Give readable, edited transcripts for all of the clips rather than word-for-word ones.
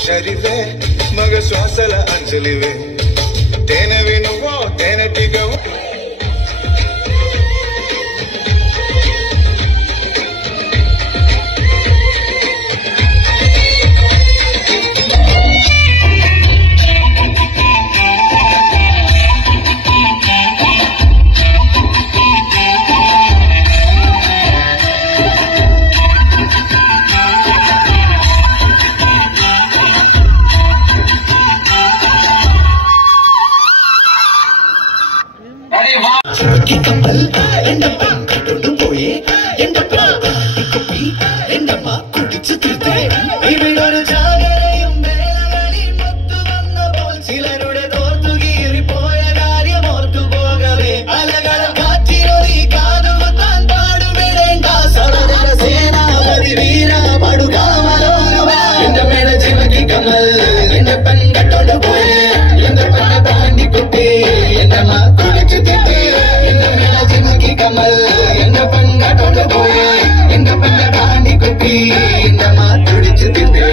ಶರಿವೆ ಮಗ ಶ್ವಾಸಲ ಅಂಜಲಿವೆ ತೇನವಿ నువ్వో తేనెటిగవు கப்பல் என்னப்பா கட்டொண்டு போயே என்னப்பா குப்பி என்னப்பா குடிச்சு திருத்தே இவளொரு ஜாகரையும் வேலைகளில் மொத்து வந்த போல் சிலருடைய தோர்த்து கீறி போய காரியம் ஓர்த்து போகவே அலகள காற்றினொலி காதுகுத்தான் பாடுவிடேண்டா சரதர சேனாபதி வீரா படுகாமலோ என்ற மேல ஜிவகி கமல் என்னப்பன் கட்டொண்டு போயே என்னப்பன் தாண்டி குப்பி என்னமா குடிச்சு திருத்தே கமல் எங்க பெண்ண கொண்டு போய் எங்க பெண்ண தாண்டி குப்பி என்னமா துடிச்சு திட்டு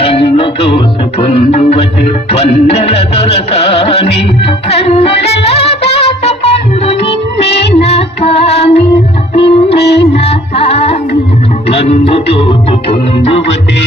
నన్ను దోచుకుందువటే వన్నెల దొరసాని కన్నులలో దాచుకొందు నిన్నే నా స్వామి నిన్నే నా స్వామి నన్ను దోచుకుందువటే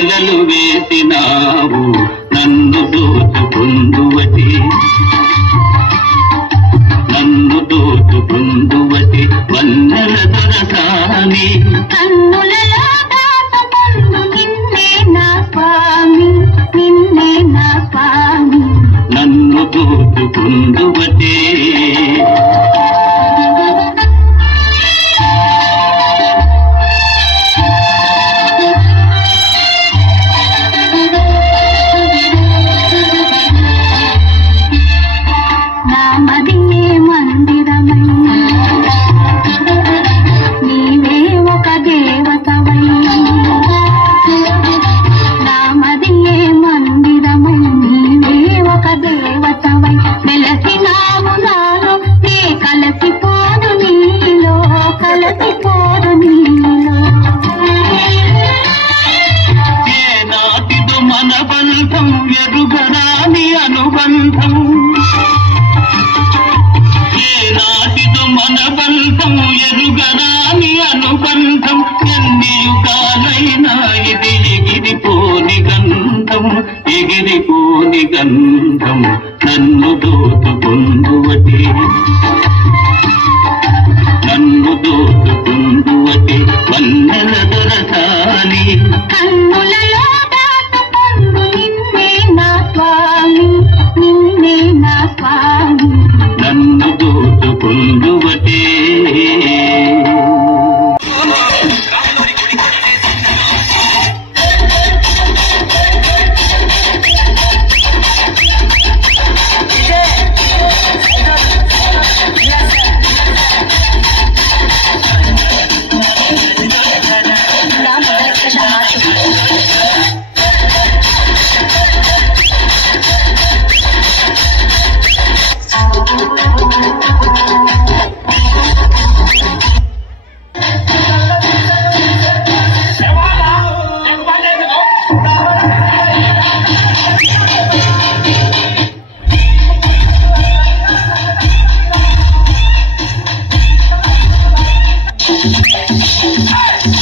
సంకెలలు వేసినావు నన్ను దోచుకుందువటే వన్నెల దొరసాని కన్నులలో దాచుకొందు నిన్నే నా స్వామి నన్ను దోచుకుందువటే దోచుకుందువటే ఎగిరిపోని గంధం నన్ను దోచుకుందువటే వన్నెల దొరసాని కన్నులలో దాచుకొందు నిన్నే నా స్వామి నిన్నే నా స్వామి నన్ను దోచుకుందువటే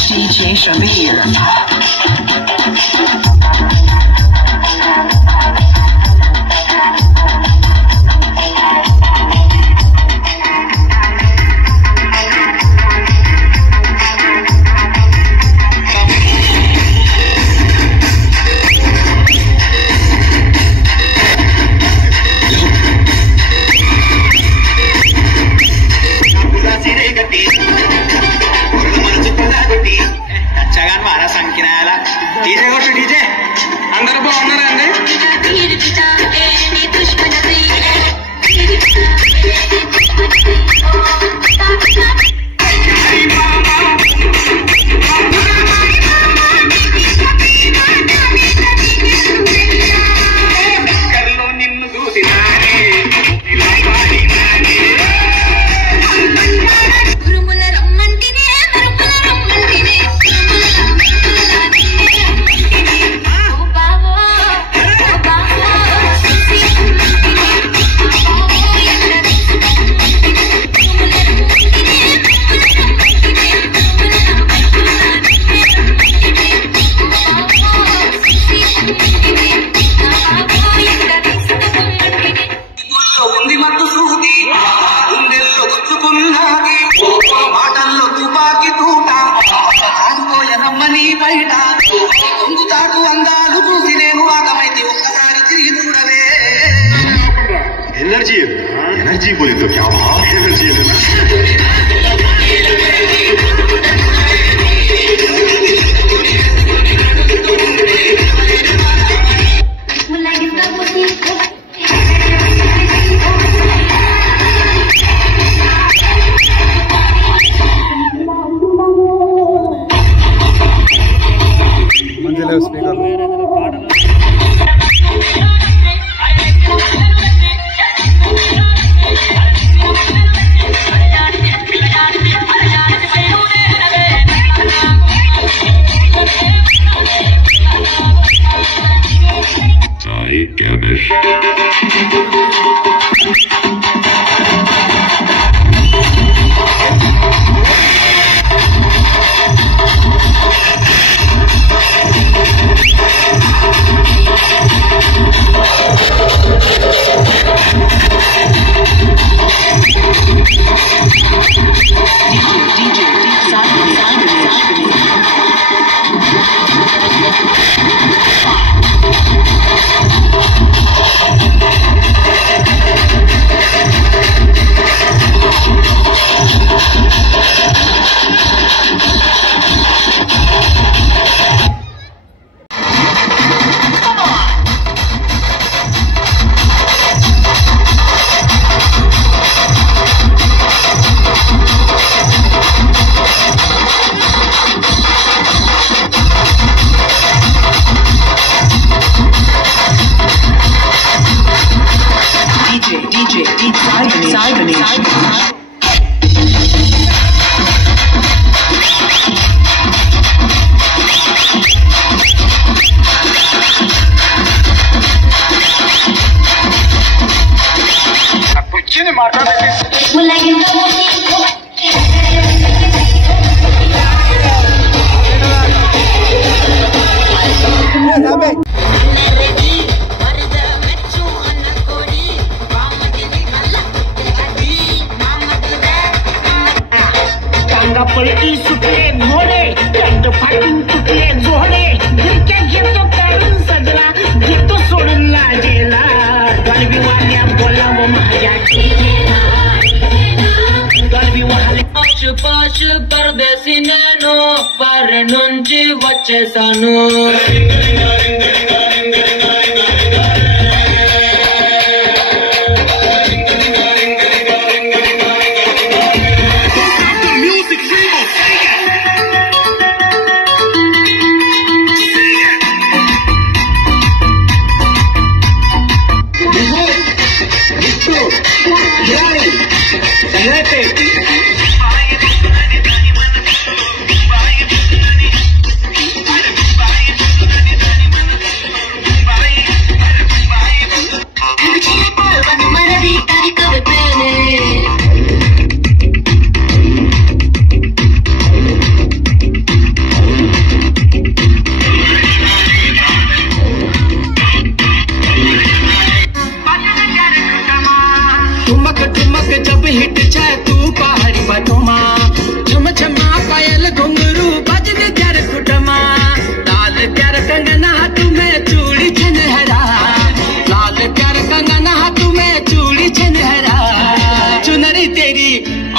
DJ Shabir. అందరూ బాగున్నారండి? నిన్ను చూసినానే ఉంది మత్తు సూది గుండెల్లో గుచ్చుకున్నది మాటల్లో తుపాకి తూట ఆడుకోయనమ్మని బయట పొందుతాటు అందాలు చూసి నేను ఆగమైతే ఒక్కసారి తిరిగి చూడవే एनर्जी एनर्जी बोली तो क्या एनर्जी है ना discrimination. पलटी सुटले घोडे कंड फाटून तुटले जोडे गिरक्या घेतो काढून सजला घेतो सोडून लाजेला गलबी वाल्या बोलावं माझ्या गलबी वाले पाशु पाशु परदेसी नेनो पर నుంచి వచ్చేసాను जब हिट जाए तू पहाड़ी पटोमा छम छमा पायल घुंगरू बजने प्यार कुटमा लाल प्यार कंगना तुम्हें चूड़ी छनहरा लाल प्यार कंगना तुम्हें चूड़ी छनहरा चुनरी तेरी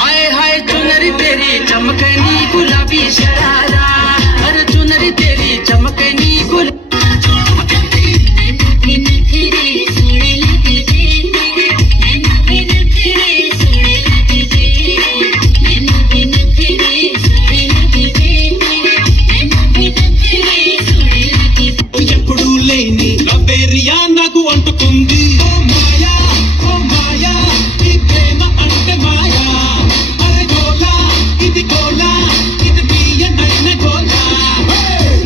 आए हाय चुनरी तेरी चमकनी गुलाबी शरारा अरे चुनरी तेरी चमकनी गुलाबी నాకు అంటుకుంది ఓ మాయా ఈ ప్రేమ అంటే మాయా అరే గోలా ఇది తీయనైన గోలా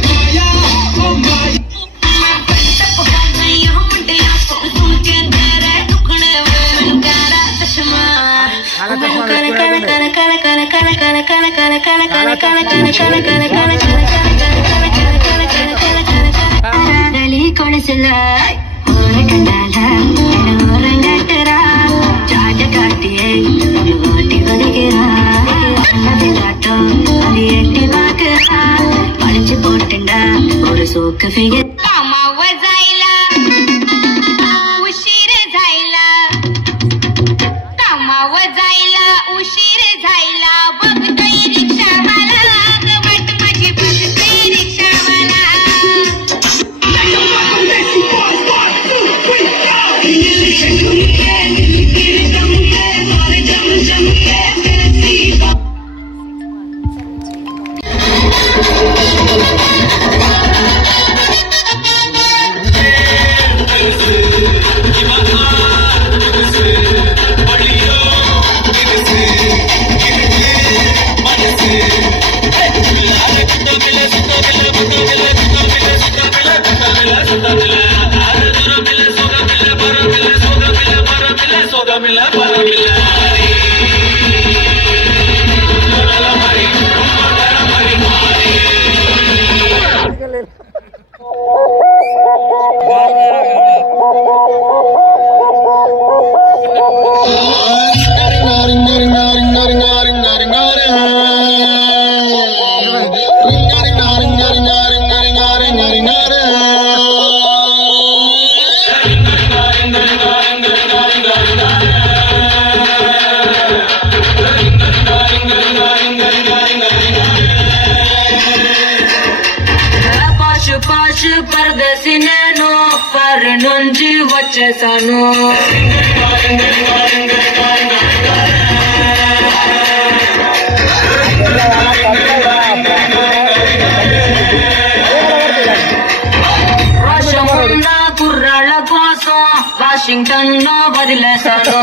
మాయా ఓ మాయా కొనసల కండాల రంగట్టరా చాట కాటియే ఓటి వదిగరా అదిలాటో అది ఎట్టి బాకరా పడిచి పోటండా ஒரு సోక ఫిగర్ कामाव जायला उशीर झायला कामाव जायला उशीर झायला बघतोय रिक्षावाला गवट माझी बघतोय रिक्षावाला परदेसी नैनो पर నుంచి వచ్చేసాను రాష్ట్రమున్న కుర్రాళ్ళ కోసం వాషింగ్టన్ లో వదిలేశాను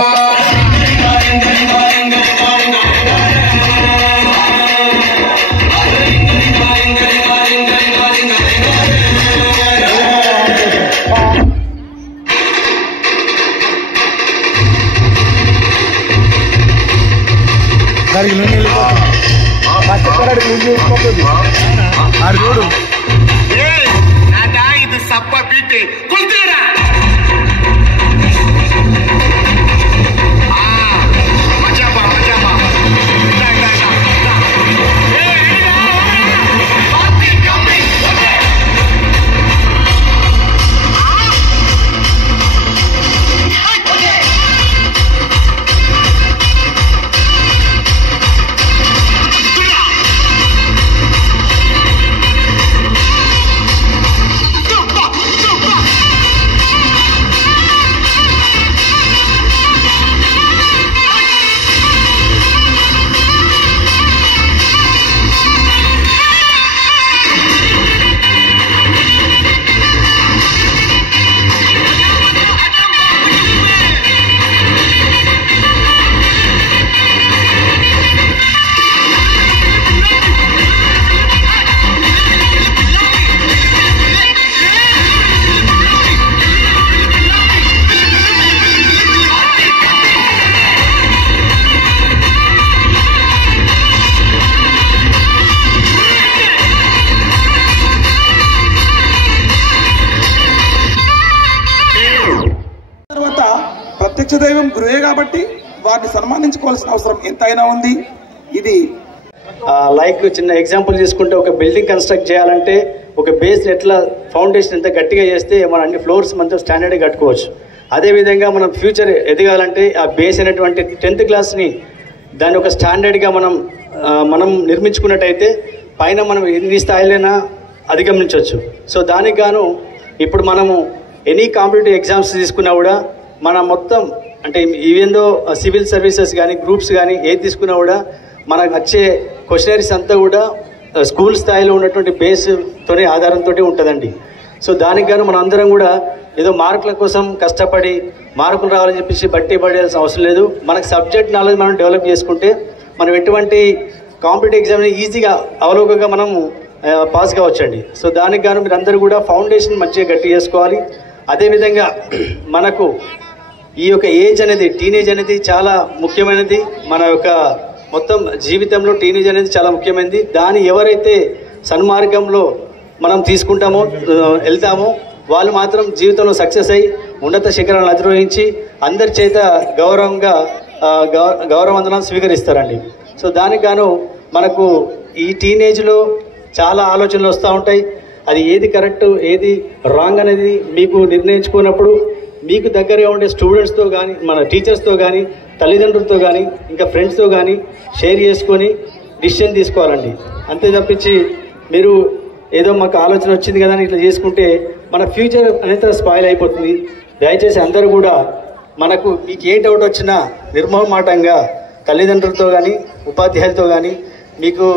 ఇది సప్ప బీటే కొల్తేరా ప్రత్యక్ష దైవం గురువే కాబట్టి వారిని సన్మానించుకోవాల్సిన అవసరం ఎంతైనా ఉంది. ఇది లైక్ చిన్న ఎగ్జాంపుల్ తీసుకుంటే ఒక బిల్డింగ్ కన్స్ట్రక్ట్ చేయాలంటే ఒక బేస్ ఎట్లా ఫౌండేషన్ ఎంత గట్టిగా చేస్తే మన అన్ని ఫ్లోర్స్ మనతో స్టాండర్డ్గా కట్టుకోవచ్చు. అదేవిధంగా మనం ఫ్యూచర్ ఎదగాలంటే ఆ బేస్ అయినటువంటి 10th క్లాస్ని దాన్ని ఒక స్టాండర్డ్గా మనం నిర్మించుకున్నట్టయితే పైన మనం ఎన్ని స్థాయిలైనా అధిగమించవచ్చు. సో దానికి గాను ఇప్పుడు మనము ఎనీ కాంపిటేటివ్ ఎగ్జామ్స్ తీసుకున్నా కూడా మన మొత్తం అంటే ఈవెందో సివిల్ సర్వీసెస్ కానీ గ్రూప్స్ కానీ ఏది తీసుకున్నా కూడా మనకు వచ్చే క్వశ్చనరీస్ అంతా కూడా స్కూల్ స్థాయిలో ఉన్నటువంటి బేస్తోనే ఆధారంతో ఉంటుందండి. సో దానికి గాను మన అందరం కూడా ఏదో మార్కుల కోసం కష్టపడి మార్కులు రావాలని చెప్పేసి బట్టి పడేయాల్సిన అవసరం లేదు. మనకు సబ్జెక్ట్ నాలెడ్జ్ మనం డెవలప్ చేసుకుంటే మనం ఎటువంటి కాంపిటేటివ్ ఎగ్జామ్ని ఈజీగా అవలోకంగా మనము పాస్ కావచ్చండి. సో దానికి గాను మీరు అందరూ కూడా ఫౌండేషన్ మంచిగా గట్టి చేసుకోవాలి. అదేవిధంగా మనకు ఈ యొక్క ఏజ్ అనేది టీనేజ్ అనేది చాలా ముఖ్యమైనది. మన యొక్క మొత్తం జీవితంలో టీనేజ్ అనేది చాలా ముఖ్యమైనది. దాన్ని ఎవరైతే సన్మార్గంలో మనం తీసుకుంటామో వెళ్తామో వాళ్ళు మాత్రం జీవితంలో సక్సెస్ అయ్యి ఉన్నత శిఖరాలను అధిరోహించి అందరి చేత గౌరవవందనాలు స్వీకరిస్తారండి. సో దానికి గాను మనకు ఈ టీనేజ్లో చాలా ఆలోచనలు వస్తూ ఉంటాయి. అది ఏది కరెక్ట్ ఏది రాంగ్ అనేది మీకు నిర్ణయించుకున్నప్పుడు మీకు దగ్గరగా ఉండే స్టూడెంట్స్తో కానీ మన టీచర్స్తో కానీ తల్లిదండ్రులతో కానీ ఇంకా ఫ్రెండ్స్తో కానీ షేర్ చేసుకొని డిసిషన్ తీసుకోవాలండి. అంతే తప్పించి మీరు ఏదో మాకు ఆలోచన వచ్చింది కదా అని ఇట్లా చేసుకుంటే మన ఫ్యూచర్ అనేది స్పాయిల్ అయిపోతుంది. దయచేసి అందరూ కూడా మనకు మీకు ఏ డౌట్ వచ్చినా నిర్మోహమాటంగా తల్లిదండ్రులతో కానీ ఉపాధ్యాయులతో కానీ మీకు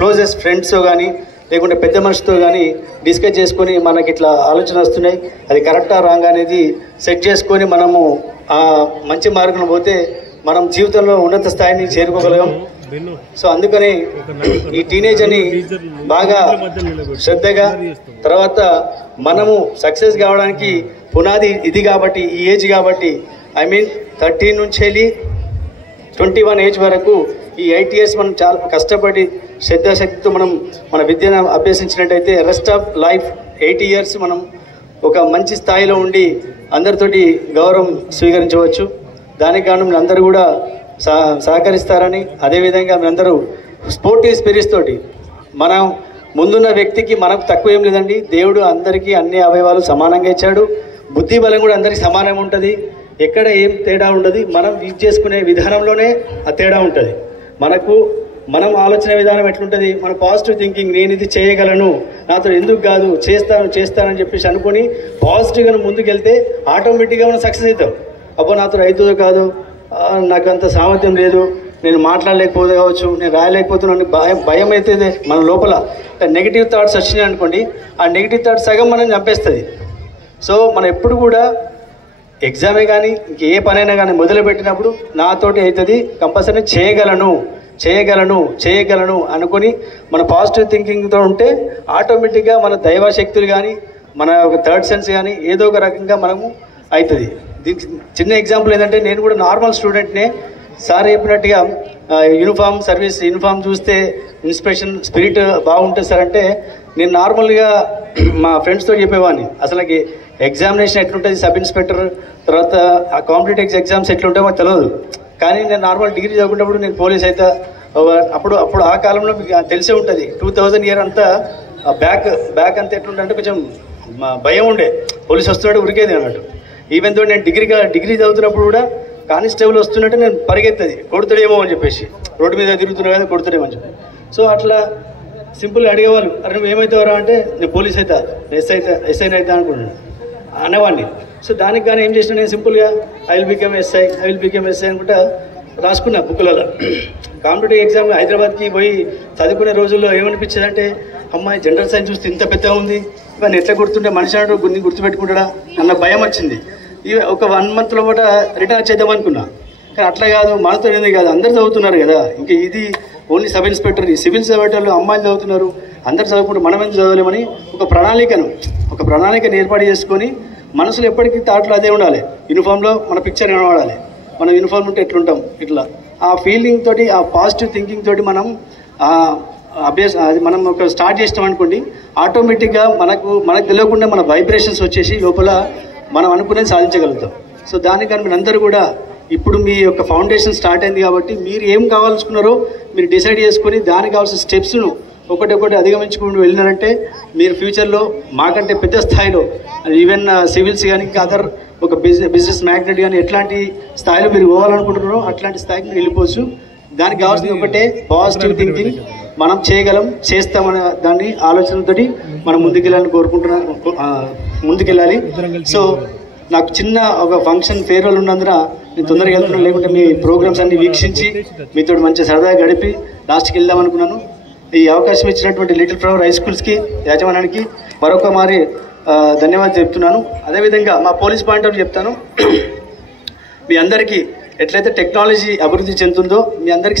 క్లోజెస్ట్ ఫ్రెండ్స్తో కానీ లేకుంటే పెద్ద మనిషితో కానీ డిస్కస్ చేసుకొని మనకి ఇట్లా ఆలోచన వస్తున్నాయి అది కరెక్టా రాంగ్ అనేది సెట్ చేసుకొని మనము మంచి మార్గంలో పోతే మనం జీవితంలో ఉన్నత స్థాయిని చేరుకోగలం. సో అందుకని ఈ టీనేజ్ అని బాగా శ్రద్ధగా తర్వాత మనము సక్సెస్ కావడానికి పునాది ఇది కాబట్టి ఈ ఏజ్ కాబట్టి 13 నుంచి వెళ్ళి 21 ఏజ్ వరకు ఈ 8 ఇయర్స్ మనం చాలా కష్టపడి శ్రద్ధాశక్తితో మనం మన విద్యను అభ్యసించినట్టయితే రెస్ట్ ఆఫ్ లైఫ్ 8 ఇయర్స్ మనం ఒక మంచి స్థాయిలో ఉండి అందరితోటి గౌరవం స్వీకరించవచ్చు. దానికి కారణం మీరందరూ కూడా సహకరిస్తారని అదేవిధంగా మీరందరూ స్పోర్టివ్ స్పిరిట్స్ తోటి మనం ముందున్న వ్యక్తికి మనకు తక్కువ ఏం లేదండి. దేవుడు అందరికీ అన్ని అవయవాలు సమానంగా ఇచ్చాడు. బుద్ధి బలం కూడా అందరికీ సమానంగా ఉంటుంది. ఎక్కడ ఏం తేడా ఉండదు. మనం యూజ్ చేసుకునే విధానంలోనే ఆ తేడా ఉంటుంది. మనం ఆలోచన విధానం ఎట్లుంటుంది, మన పాజిటివ్ థింకింగ్ నేను ఇది చేయగలను నాతో ఎందుకు కాదు చేస్తానని చెప్పేసి అనుకొని పాజిటివ్గా ముందుకెళ్తే ఆటోమేటిక్గా మనం సక్సెస్ అవుతాం. అబ్బో నాతో అవుతుందో కాదు, నాకు అంత సామర్థ్యం లేదు, నేను మాట్లాడలేకపోతే కావచ్చు, నేను రాయలేకపోతున్నాను భయం అయితే మన లోపల నెగిటివ్ థాట్స్ వచ్చినాయి అనుకోండి, ఆ నెగిటివ్ థాట్స్ సగం మనం చంపేస్తుంది. సో మనం ఎప్పుడు కూడా ఎగ్జామే కానీ ఇంకే పనైనా కానీ మొదలుపెట్టినప్పుడు నాతోటి అవుతుంది, కంపల్సరీ చేయగలను అనుకొని మన పాజిటివ్ థింకింగ్తో ఉంటే ఆటోమేటిక్గా మన దైవశక్తులు కానీ మన ఒక థర్డ్ సెన్స్ కానీ ఏదో ఒక రకంగా మనము అవుతుంది. దీనికి చిన్న ఎగ్జాంపుల్ ఏంటంటే నేను కూడా నార్మల్ స్టూడెంట్నే. సార్ చెప్పినట్టుగా యూనిఫామ్ చూస్తే ఇన్స్పిరేషన్ స్పిరిట్ బాగుంటుంది సార్ అంటే నేను నార్మల్గా మా ఫ్రెండ్స్తో చెప్పేవాడిని అసలుకి ఎగ్జామినేషన్ ఎట్లుంటుంది సబ్ ఇన్స్పెక్టర్ తర్వాత ఆ కాంపిటేటివ్ ఎగ్జామ్స్ ఎట్లుంటాయో మాకు తెలియదు. కానీ నేను నార్మల్ డిగ్రీ చదువుకున్నప్పుడు నేను పోలీస్ అయితే అప్పుడు ఆ కాలంలో మీకు తెలిసే ఉంటుంది 2000 ఇయర్ అంతా బ్యాక్ అంతా ఎట్లుంటే కొంచెం భయం ఉండే, పోలీస్ వస్తున్నాడు ఉరికేది అన్నట్టు. ఈవెన్ తో నేను డిగ్రీ చదువుతున్నప్పుడు కూడా కానిస్టేబుల్ వస్తున్నట్టు నేను పరిగెత్తది కొడుతాడేమో అని చెప్పేసి, రోడ్డు మీద తిరుగుతున్నా కదా కొడుతాడేమో అని చెప్పి. సో అట్లా సింపుల్గా అడిగేవాళ్ళు, అరే నువ్వు ఏమవుతావరా అంటే నేను పోలీస్ అవుతా, ఎస్ఐని అవుతా అనుకుంటున్నాను అనేవాడిని. సో దానికి కానీ ఏం చేసిన నేను సింపుల్గా ఐ విల్ బికమ్ ఎస్ఐ అనుకుంటా రాసుకున్నా బుక్లలో. కాంపిటేటివ్ ఎగ్జామ్ హైదరాబాద్కి పోయి చదువుకునే రోజుల్లో ఏమనిపించేది అంటే అమ్మాయి జనరల్ సైన్స్ చూస్తే ఇంత పెద్దగా ఉంది, ఇవన్నీ ఎట్లా గుర్తుంటే మనిషి అంటూ గుర్తుపెట్టుకుంటాడా అన్న భయం వచ్చింది. ఇవి ఒక 1 monthలో కూడా రిటర్న్ చేద్దాం అనుకున్నా. కానీ అట్లా కాదు, మనతో ఏది కాదు, అందరు చదువుతున్నారు కదా, ఇంకా ఇది ఓన్లీ సబ్ ఇన్స్పెక్టర్, సివిల్ సర్వెంటర్లు అమ్మాయిలు చదువుతున్నారు, అందరు చదువుకుంటూ మనం ఎందుకు చదవలేమని ఒక ప్రణాళికను ఏర్పాటు చేసుకొని మనసులో ఎప్పటికీ థాట్లో అదే ఉండాలి. యూనిఫామ్లో మన పిక్చర్ కనబడాలి, మనం యూనిఫామ్ ఉంటే ఎట్లుంటాం ఇట్లా ఆ ఫీలింగ్ తోటి ఆ పాజిటివ్ థింకింగ్ తోటి మనం అది మనం ఒక స్టార్ట్ చేస్తాం అనుకోండి, ఆటోమేటిక్గా మనకు తెలియకుండా మన వైబ్రేషన్స్ వచ్చేసి లోపల మనం అనుకునేది సాధించగలుగుతాం. సో దానికని మీరు అందరూ కూడా ఇప్పుడు మీ యొక్క ఫౌండేషన్ స్టార్ట్ అయింది కాబట్టి మీరు ఏం కావాల్సుకున్నారో మీరు డిసైడ్ చేసుకొని దానికి కావాల్సిన స్టెప్స్ను ఒకటి అధిగమించుకుంటూ వెళ్ళినారంటే మీరు ఫ్యూచర్లో మాకంటే పెద్ద స్థాయిలో ఈవెన్ సివిల్స్ కానీ ఇంకా అదర్ ఒక బిజినెస్ మ్యాగ్నెట్ కానీ ఎట్లాంటి స్థాయిలో మీరు పోవాలనుకుంటున్నారో అట్లాంటి స్థాయికి మీరు వెళ్ళిపోవచ్చు. దానికి కావాల్సింది ఒకటే పాజిటివ్ థింకింగ్, మనం చేయగలం, చేస్తామనే దాన్ని ఆలోచనతోటి మనం ముందుకెళ్ళాలి. సో నాకు చిన్న ఒక ఫంక్షన్ ఫేర్వెల్ ఉన్నందున నేను తొందరగా వెళ్తున్నాను, లేకుంటే మీ ప్రోగ్రామ్స్ అన్ని వీక్షించి మీతో మంచి సరదాగా గడిపి లాస్ట్కి వెళ్దాం అనుకున్నాను. ఈ అవకాశం ఇచ్చినటువంటి లిటిల్ ఫ్లవర్ హై స్కూల్స్కి యాజమాన్యానికి మరొక మారి ధన్యవాదాలు చెప్తున్నాను. అదేవిధంగా మా పోలీస్ పాయింట్ ఆఫ్ చెప్తాను, మీ అందరికీ ఎట్లయితే టెక్నాలజీ అభివృద్ధి చెందుతుందో మీ అందరికీ